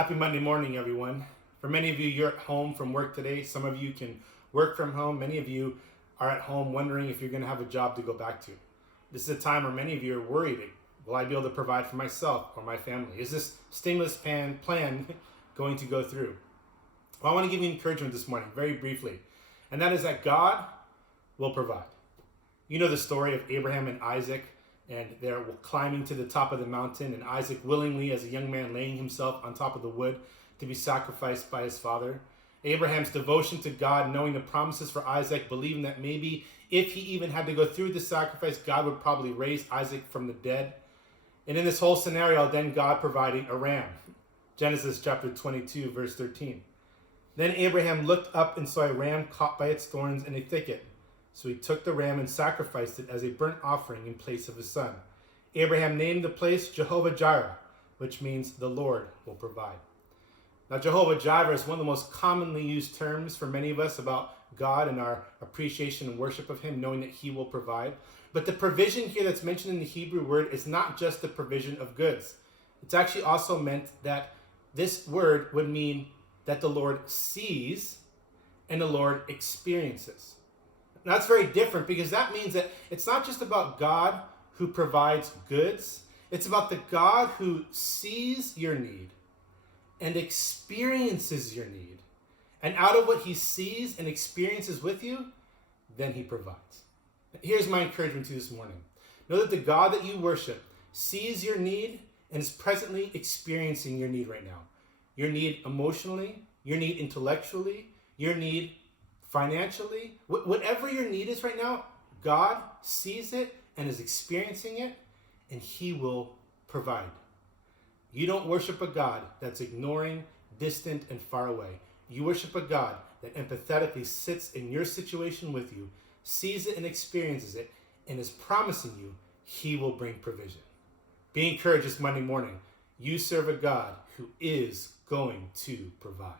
Happy Monday morning, everyone. For many of you, you're at home from work today. Some of you can work from home. Many of you are at home wondering if you're going to have a job to go back to. This is a time where many of you are worried. Will I be able to provide for myself or my family? Is this stimulus plan going to go through? Well, I want to give you encouragement this morning, very briefly. And that is that God will provide. You know the story of Abraham and Isaac, and they're climbing to the top of the mountain, and Isaac willingly, as a young man, laying himself on top of the wood to be sacrificed by his father. Abraham's devotion to God, knowing the promises for Isaac, believing that maybe if he even had to go through the sacrifice, God would probably raise Isaac from the dead. And in this whole scenario, then God providing a ram. Genesis chapter 22, verse 13. Then Abraham looked up and saw a ram caught by its thorns in a thicket. So he took the ram and sacrificed it as a burnt offering in place of his son. Abraham named the place Jehovah Jireh, which means the Lord will provide. Now, Jehovah Jireh is one of the most commonly used terms for many of us about God and our appreciation and worship of him, knowing that he will provide. But the provision here that's mentioned in the Hebrew word is not just the provision of goods. It's actually also meant that this word would mean that the Lord sees and the Lord experiences. Now, that's very different because that means that it's not just about God who provides goods. It's about the God who sees your need and experiences your need. And out of what he sees and experiences with you, then he provides. Here's my encouragement to you this morning. Know that the God that you worship sees your need and is presently experiencing your need right now. Your need emotionally, your need intellectually, your need financially, whatever your need is right now, God sees it and is experiencing it, and he will provide. You don't worship a God that's ignoring, distant, and far away. You worship a God that empathetically sits in your situation with you, sees it and experiences it, and is promising you he will bring provision. Be encouraged this Monday morning. You serve a God who is going to provide.